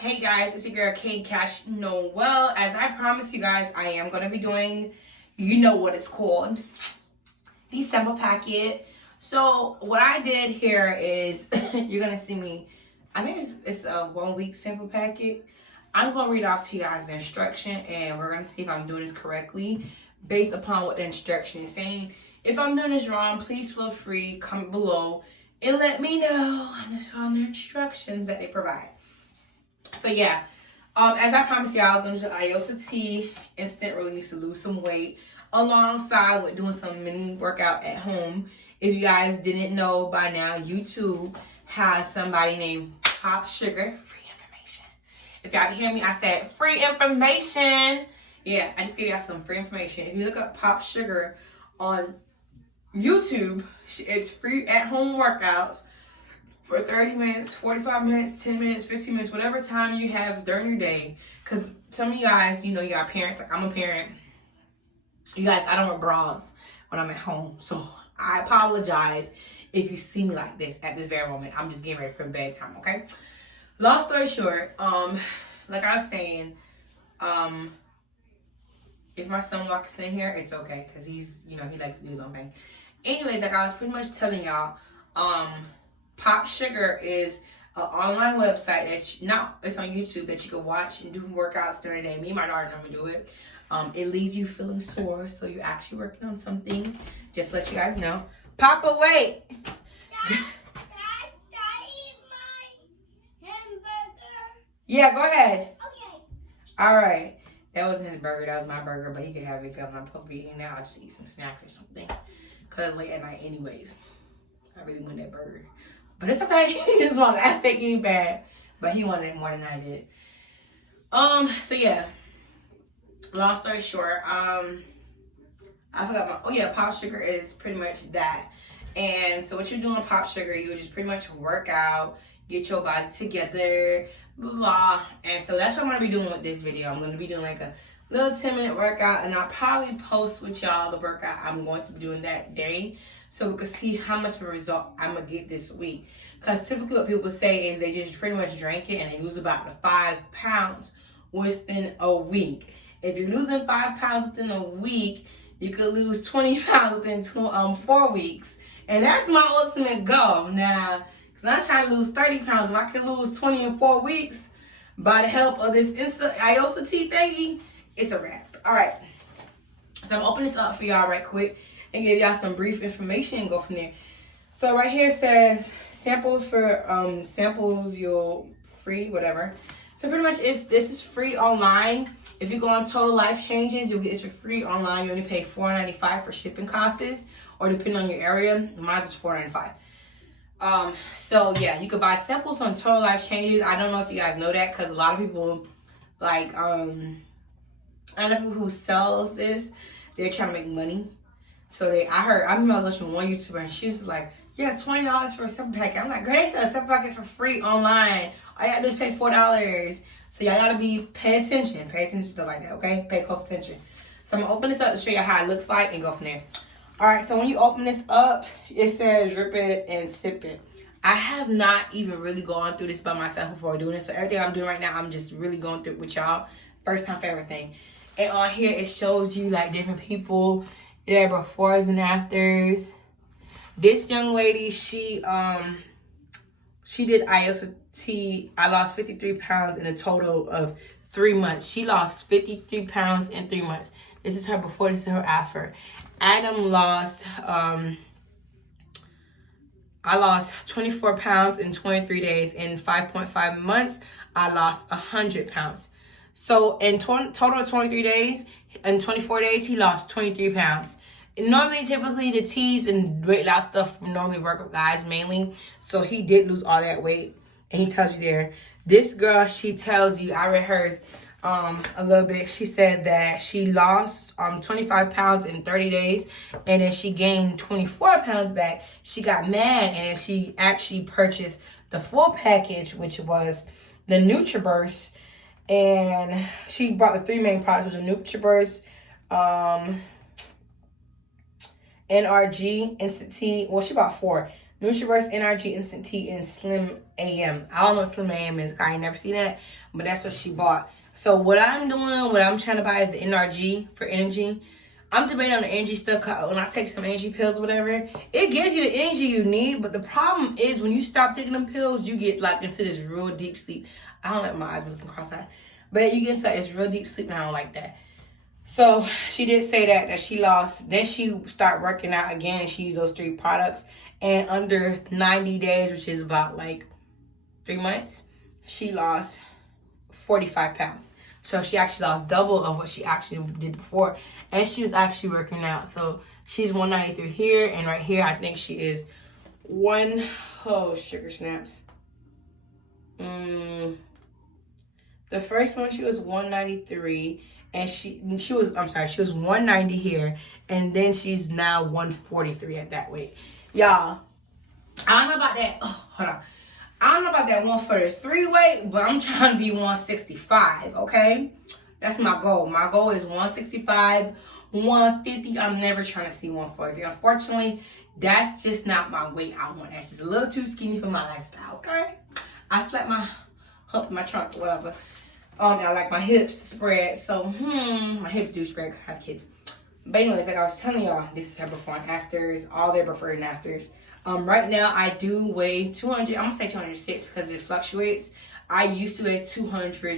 Hey guys, it's your girl K Cash Noel. As I promised you guys, I am going to be doing, you know what it's called, the sample packet. So what I did here is, you're going to see me, I think it's a 1 week sample packet. I'm going to read off to you guys the instruction and we're going to see if I'm doing this correctly based upon what the instruction is saying. If I'm doing this wrong, please feel free, comment below and let me know. I'm just following the instructions that they provide. So yeah, as I promised y'all, I was going to do Iaso tea, instant release to lose some weight, alongside with doing some mini workout at home. If you guys didn't know by now, YouTube has somebody named Pop Sugar. Free information. If y'all can hear me, I said free information. Yeah, I just gave y'all some free information. If you look up Pop Sugar on YouTube, it's free at home workouts for 30 minutes, 45 minutes, 10 minutes, 15 minutes, whatever time you have during your day. Because some of you guys, you know, you are parents. Like I'm a parent. You guys, I don't wear bras when I'm at home. So I apologize if you see me like this at this very moment. I'm just getting ready for bedtime, okay? Long story short, like I was saying, if my son walks in here, it's okay. Because he's, you know, he likes to do his own thing. Anyways, like I was pretty much telling y'all, Pop Sugar is an online website it's on YouTube that you can watch and do workouts during the day. Me and my daughter normally do it. It leaves you feeling sore, so you're actually working on something. Just to let you guys know. Papa, wait. Dad, eat my hamburger. Yeah, go ahead. Okay. All right. That wasn't his burger. That was my burger, but he could have it if I'm not supposed to be eating now. I'll just eat some snacks or something. Because late at night anyways. I really want that burger. But it's okay. As long as I stay eating bad. But he wanted it more than I did. So yeah. Long story short, I forgot Pop Sugar is pretty much that. And so what you're doing, Pop Sugar, you just pretty much work out, get your body together, blah, blah. And so that's what I'm gonna be doing with this video. I'm gonna be doing like a little 10-minute workout, and I'll probably post with y'all the workout I'm going to be doing that day, so we can see how much of a result I'm gonna get this week. Because typically what people say is they just pretty much drink it and they lose about 5 pounds within a week. If you're losing 5 pounds within a week, you could lose 20 pounds within 4 weeks. And that's my ultimate goal. Now, because I'm trying to lose 30 pounds. If I can lose 20 in 4 weeks by the help of this instant Iaso tea thingy, it's a wrap. All right. So I'm opening this up for y'all right quick and give y'all some brief information and go from there. So right here it says sample for samples you'll free, whatever. So pretty much this is free online. If you go on Total Life Changes, you'll get it for free online. You only pay $4.95 for shipping costs, or depending on your area, mine is $4.95. So yeah, you could buy samples on Total Life Changes. I don't know if you guys know that, because a lot of people like I know people who sells this, they're trying to make money. So I remember watching one YouTuber and she's like, yeah, $20 for a sample packet. I'm like, girl, they sell a sample packet for free online. All you gotta do is pay $4. So y'all gotta pay attention. Pay attention to stuff like that, okay? Pay close attention. So I'm gonna open this up to show you how it looks like and go from there. All right, so when you open this up, it says rip it and sip it. I have not even really gone through this by myself before doing this. So everything I'm doing right now, I'm just really going through it with y'all. First time for everything. And on here, it shows you like different people, their befores and afters. This young lady, she did Iaso tea. I lost 53 pounds in a total of 3 months. She lost 53 pounds in 3 months. This is her before, this is her after. Adam lost, I lost 24 pounds in 23 days. In 5.5 months, I lost 100 pounds. So in total of 23 days, in 24 days, he lost 23 pounds. Normally, typically, the teas and weight loss stuff normally work with guys mainly. So he did lose all that weight. And he tells you there. This girl, she tells you, I read hers a little bit. She said that she lost 25 pounds in 30 days. And then she gained 24 pounds back. She got mad and she actually purchased the full package, which was the NutriBurst. And she bought the 3 main products, which was the NutriBurst, NRG, Instant Tea. Well, she bought 4. NutriBurst NRG Instant Tea and Slim AM. I don't know what Slim AM is. I ain't never seen that, but that's what she bought. So what I'm doing, what I'm trying to buy is the NRG for energy. I'm debating on the energy stuff. When I take some energy pills or whatever, it gives you the energy you need. But the problem is when you stop taking them pills, you get like into this real deep sleep. I don't like my eyes looking cross-eyed. But you get into this real deep sleep and I don't like that. So she did say that she lost. Then she started working out again and she used those 3 products. And under 90 days, which is about like 3 months, she lost 45 pounds. So she actually lost double of what she actually did before. And she was actually working out. So she's 193 here. And right here, I think she is sugar snaps. The first one, she was 193. And she was 190 here. And then she's now 143 at that weight. Y'all, I don't know about that. Oh, hold on. I don't know about that 143 weight, but I'm trying to be 165, okay? That's my goal. My goal is 165, 150. I'm never trying to see 143. Unfortunately, that's just not my weight I want. That's just a little too skinny for my lifestyle, okay? I slept my hump in my trunk or whatever. I like my hips to spread. So, my hips do spread because I have kids. But anyways, like I was telling y'all, this is her before and afters, all their before and afters. Right now, I do weigh 200. I'm going to say 206 because it fluctuates. I used to weigh 202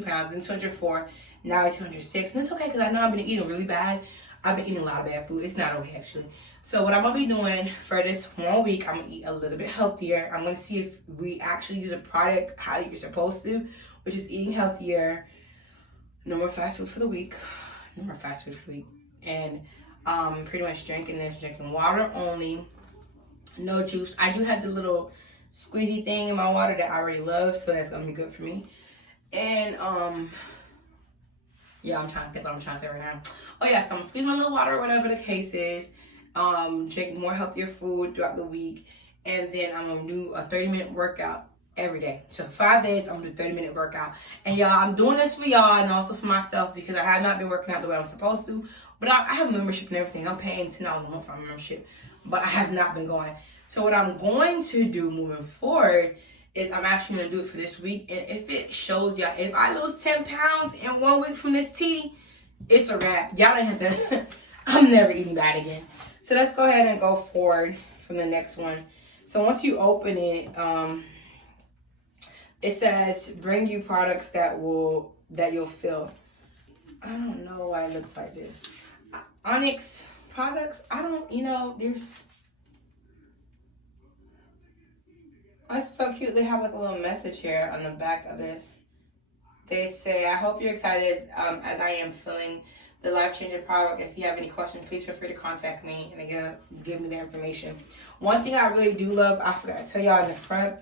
pounds, then 204. Now it's 206. And it's okay because I know I've been eating really bad. I've been eating a lot of bad food. It's not okay, actually. So what I'm going to be doing for this 1 week, I'm going to eat a little bit healthier. I'm going to see if we actually use a product how you're supposed to, which is eating healthier. No more fast food for the week. And pretty much drinking water only. No juice. I do have the little squeezy thing in my water that I already love, so that's gonna be good for me. And yeah, I'm trying to think what I'm trying to say right now. Oh yeah, so I'm gonna squeeze my little water, whatever the case is. Drink more healthier food throughout the week, and then I'm gonna do a 30-minute workout every day. So 5 days, I'm gonna do a 30-minute workout. And y'all, I'm doing this for y'all and also for myself because I have not been working out the way I'm supposed to. But I have a membership and everything. I'm paying $10 a month for my membership. But I have not been going. So what I'm going to do moving forward is I'm actually going to do it for this week. And if it shows y'all, if I lose 10 pounds in 1 week from this tea, it's a wrap. Y'all don't have to, I'm never eating bad again. So let's go ahead and go forward from the next one. So once you open it, it says bring you products that you'll feel. I don't know why it looks like this. Onyx products, there's, it's so cute. They have like a little message here on the back of this. They say, I hope you're excited as I am feeling the life-changing product. If you have any questions, please feel free to contact me and again, give me the information. One thing I really do love, I forgot to tell y'all in the front,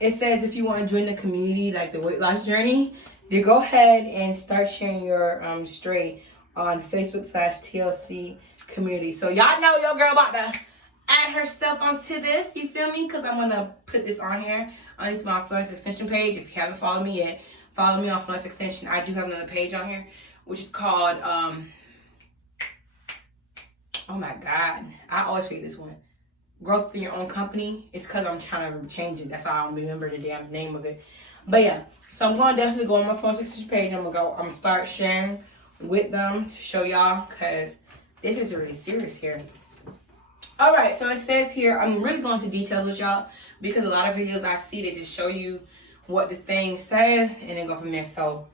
it says if you want to join the community, like the weight loss journey, then go ahead and start sharing your story on Facebook/TLC community. So y'all know your girl about to add herself onto this. You feel me? Because I'm going to put this on here underneath my Florence Extension page. If you haven't followed me yet, follow me on Florence Extension. I do have another page on here, which is called, oh my God. I always forget this one. Growth in Your Own Company. It's because I'm trying to change it. That's why I don't remember the damn name of it. But yeah, so I'm going to definitely go on my Florence Extension page. I'm going to start sharing with them to show y'all because this is really serious here. All right, so it says here, I'm really going into details with y'all because a lot of videos I see, they just show you what the thing says and then go from there. So,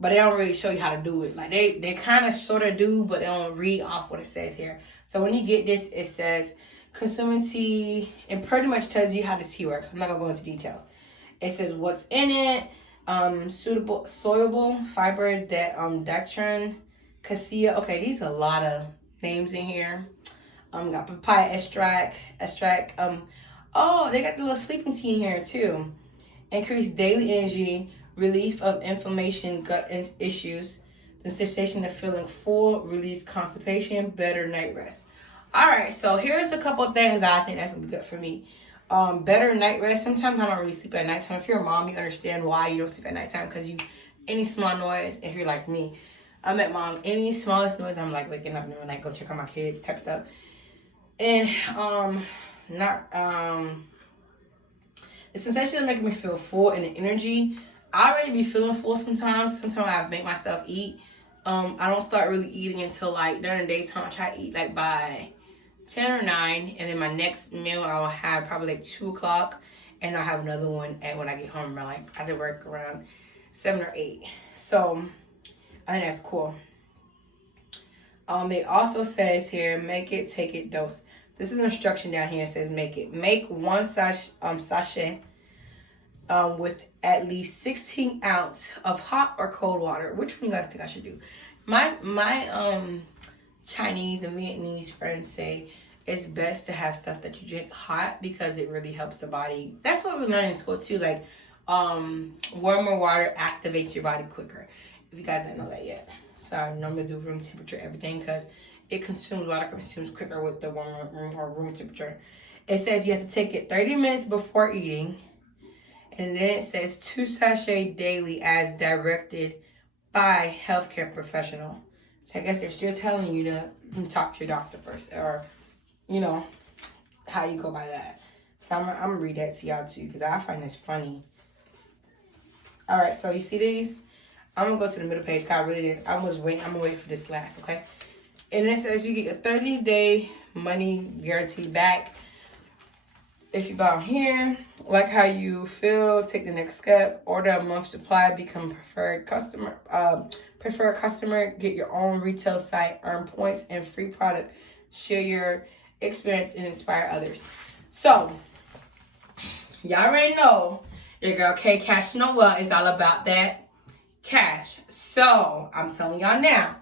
but they don't really show you how to do it. Like they kind of sort of do, but they don't read off what it says here. So when you get this, it says consuming tea, and pretty much tells you how the tea works. I'm not gonna go into details. It says what's in it, suitable, soluble, fiber, dextrin, cassia. Okay, these are a lot of names in here. Got papaya extract. Oh, they got the little sleeping tea in here too. Increase daily energy, relief of inflammation, gut issues, the sensation of feeling full, release constipation, better night rest. All right, so here's a couple of things I think that's gonna be good for me. Better night rest. Sometimes I don't really sleep at nighttime. If you're a mom, you understand why you don't sleep at nighttime because any small noise. If you're like me, I'm at mom. Any smallest noise, I'm like waking up in the night, go check on my kids, type stuff. And the sensation of making me feel full and the energy. I already be feeling full sometimes. Sometimes I make myself eat. I don't start really eating until like during the daytime. I try to eat like by 10 or 9, and then my next meal I will have probably like 2 o'clock, and I'll have another one at when I get home around like I work around 7 or 8. So I think that's cool. It also says here, make it, take it, dose. This is an instruction down here. It says make it. Make 1 sachet with at least 16 ounces of hot or cold water. Which one you guys think I should do? My Chinese and Vietnamese friends say it's best to have stuff that you drink hot because it really helps the body. That's what we learned in school too. Like warmer water activates your body quicker. If you guys didn't know that yet. So I normally do room temperature everything because it consumes water consumes quicker with the warmer room or room temperature. It says you have to take it 30 minutes before eating. And then it says 2 sachets daily as directed by healthcare professional. So I guess they're still telling you to talk to your doctor first, or, you know, how you go by that. So I'm going to read that to y'all too because I find this funny. All right, so you see these? I'm going to go to the middle page because I'm going to wait for this last, okay? And it says you get a 30-day money guarantee back. If you buy here, like how you feel, take the next step, order a month's supply, become preferred customer, get your own retail site, earn points and free product, share your experience and inspire others. So, y'all already know your girl K Cash Noah is all about that cash. So, I'm telling y'all now,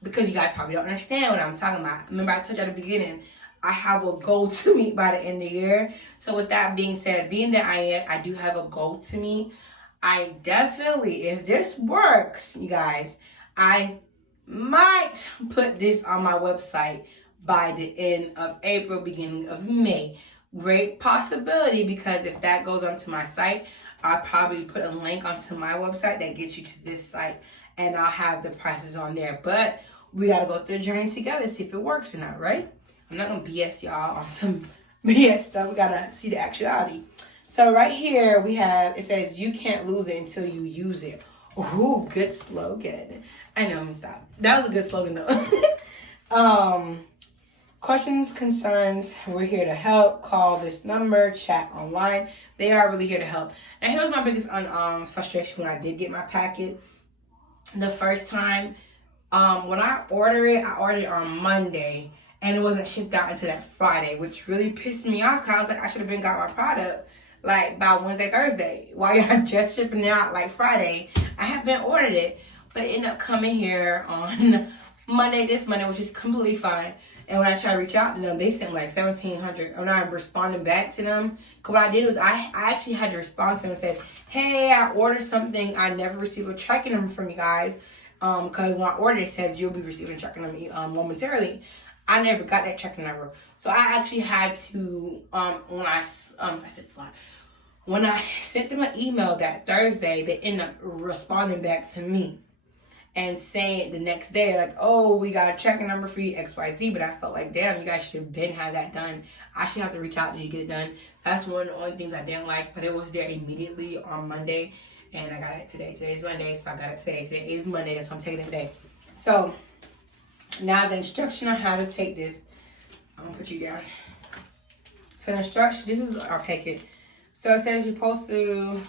because you guys probably don't understand what I'm talking about. Remember I told you at the beginning, I have a goal to meet by the end of the year. So with that being said, being that I do have a goal to meet, I definitely, if this works, you guys, I might put this on my website by the end of April, beginning of May. Great possibility, because if that goes onto my site, I'll probably put a link onto my website that gets you to this site, and I'll have the prices on there. But we got to go through the journey together, see if it works or not, right? I'm not going to BS y'all on some BS stuff. We got to see the actuality. So right here we have, it says, you can't lose it until you use it. Ooh, good slogan. I know, I'm going to stop. That was a good slogan though. Questions, concerns, we're here to help. Call this number, chat online. They are really here to help. And here was my biggest frustration when I did get my packet. The first time, when I ordered it on Monday. And it wasn't shipped out until that Friday, which really pissed me off because I was like, I should have been got my product like by Wednesday, Thursday. While y'all just shipping it out like Friday, I have been ordered it, but it ended up coming here on this Monday, which is completely fine. And when I tried to reach out to them, they sent like 1,700. I'm not responding back to them. Because what I did was I actually had to respond to them and said, hey, I ordered something. I never received a tracking number from you guys. Because when I ordered, it says you'll be receiving a tracking number momentarily. I never got that tracking number. So I actually had to, when I sent them an email that Thursday, they ended up responding back to me and saying the next day, like, oh, we got a tracking number for you, XYZ. But I felt like, damn, you guys should have been had that done. I should have to reach out to you to get it done. That's one of the only things I didn't like, but it was there immediately on Monday. And I got it today. Today's Monday, so I got it today. Today is Monday, that's why I'm taking it today. So now the instruction on how to take this, I'm gonna put you down. So the instruction, this is our packet. So it says you're supposed to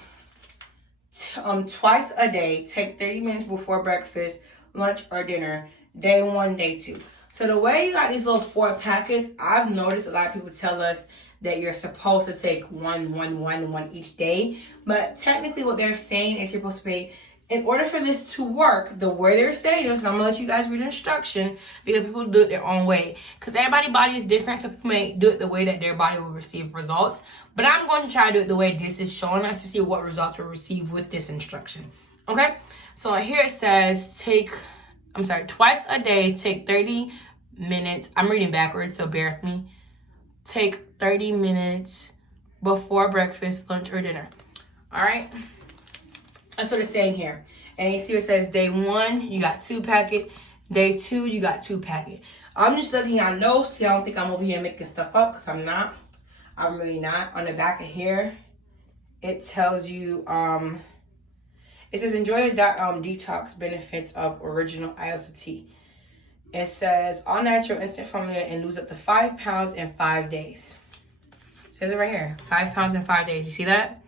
twice a day, take 30 minutes before breakfast, lunch, or dinner, day 1, day 2. So the way you got these little 4 packets, I've noticed a lot of people tell us that you're supposed to take one each day. But technically what they're saying is you're supposed to pay, in order for this to work, the way they're saying it, so I'm gonna let you guys read the instruction because people do it their own way. Because everybody's body is different, so people may do it the way that their body will receive results. But I'm going to try to do it the way this is showing us to see what results we'll receive with this instruction. Okay? So here it says twice a day, take 30 minutes. I'm reading backwards, so bear with me. Take 30 minutes before breakfast, lunch, or dinner. All right? That's what it's saying here. And you see it says day 1, you got 2 packet. Day 2, you got 2 packet. I'm just letting y'all know so y'all don't think I'm over here making stuff up, because I'm not. I'm really not. On the back of here, it tells you, it says enjoy the detox benefits of original Iaso tea. It says all natural instant formula and lose up to 5 pounds in 5 days. It says it right here, 5 pounds in 5 days. You see that?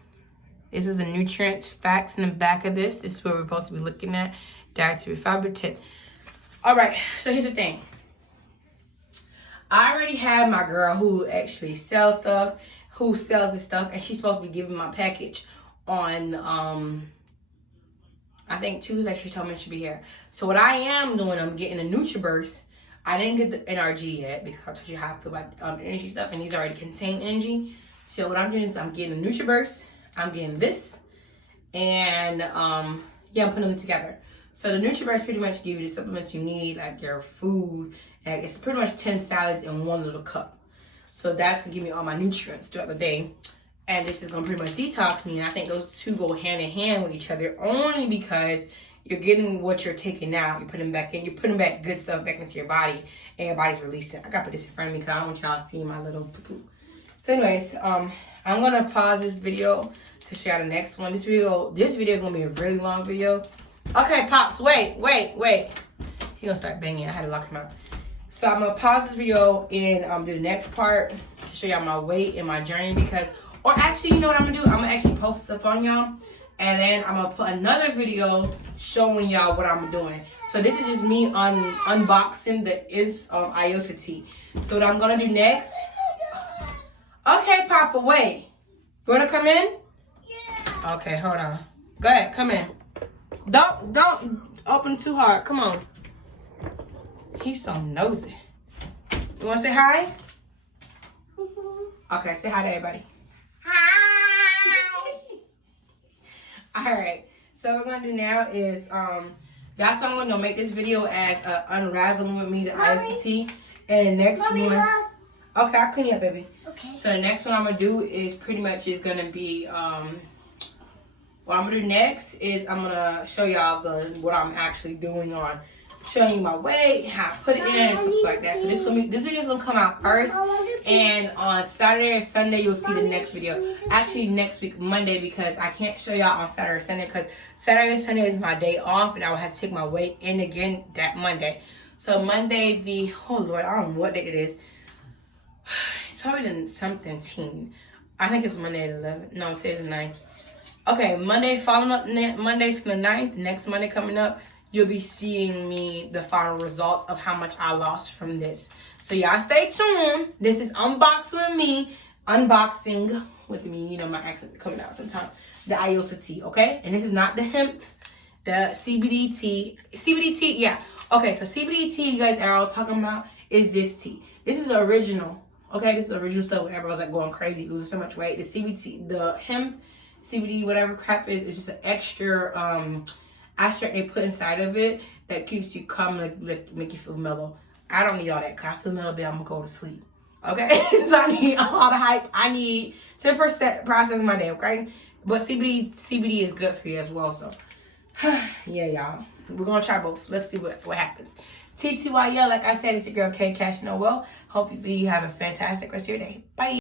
This is the nutrients facts in the back of this. This is what we're supposed to be looking at. Dietary fiber 10. All right, so here's the thing. I already have my girl who actually sells stuff, who sells this stuff, and she's supposed to be giving my package on, I think Tuesday. She told me she should be here. So what I am doing, I'm getting a NutriBurst. I didn't get the NRG yet because I told you how I feel about energy stuff, and these already contain energy. So what I'm doing is I'm getting a NutriBurst. I'm getting this, and yeah, I'm putting them together. So the NutriBurst pretty much give you the supplements you need, like your food, and it's pretty much 10 salads in one little cup. So that's gonna give me all my nutrients throughout the day, and this is gonna pretty much detox me. And I think those two go hand in hand with each other, only because you're getting what you're taking out, you're putting back in, you're putting back good stuff back into your body, and your body's releasing. I gotta put this in front of me because I don't want y'all to see my little poo-poo. So anyways, I'm gonna pause this video to show y'all the next one. This video is gonna be a really long video. Okay, Pops, wait. He gonna start banging. I had to lock him out. So I'm gonna pause this video and do the next part to show y'all my weight and my journey, because, or actually, you know what I'm gonna do? I'm gonna actually post this up on y'all, and then I'm gonna put another video showing y'all what I'm doing. So this is just me unboxing the Iaso tea. So what I'm gonna do next? Okay, Papa, wait. You wanna come in? Yeah. Okay, hold on. Go ahead, come in. Don't open too hard. Come on. He's so nosy. You wanna say hi? Okay, say hi to everybody. Hi. All right. So what we're gonna do now is that's how I'm gonna make this video as unraveling with me the Iaso tea, and the next one. Okay, I'll clean you up, baby. Okay. So the next one I'm gonna do is pretty much is gonna be what I'm gonna do next is I'm gonna show y'all what I'm actually doing on showing you my weight, how I put it in, and stuff like that. So this video is gonna come out first, and on Saturday or Sunday you'll see the next video. Actually next week Monday, because I can't show y'all on Saturday or Sunday because Saturday and Sunday is my day off, and I will have to take my weight in again that Monday. So Monday oh Lord, I don't know what day it is. It's probably the something teen. I think it's Monday the 11th. No, today's the 9th. Okay, Monday following up, Monday from the 9th, next Monday coming up, you'll be seeing me the final results of how much I lost from this. So y'all stay tuned. This is unboxing with me. You know my accent coming out sometimes. The Iaso tea, okay? And this is not the hemp, the CBD tea. CBD tea, yeah. Okay, so CBD tea you guys are all talking about is this tea. This is the original. Okay, this is the original stuff when everyone's like going crazy, losing so much weight. The CBD, the hemp, CBD, whatever crap is, it's just an extra extract they put inside of it that keeps you calm, like make you feel mellow. I don't need all that, cause I feel mellow, but I'm gonna go to sleep. Okay, so I need all the hype. I need 10% process my day. Okay, but CBD is good for you as well. So yeah, y'all, we're gonna try both. Let's see what happens. TTYL, like I said, it's your girl K Cash Noel. Hope you have a fantastic rest of your day. Bye.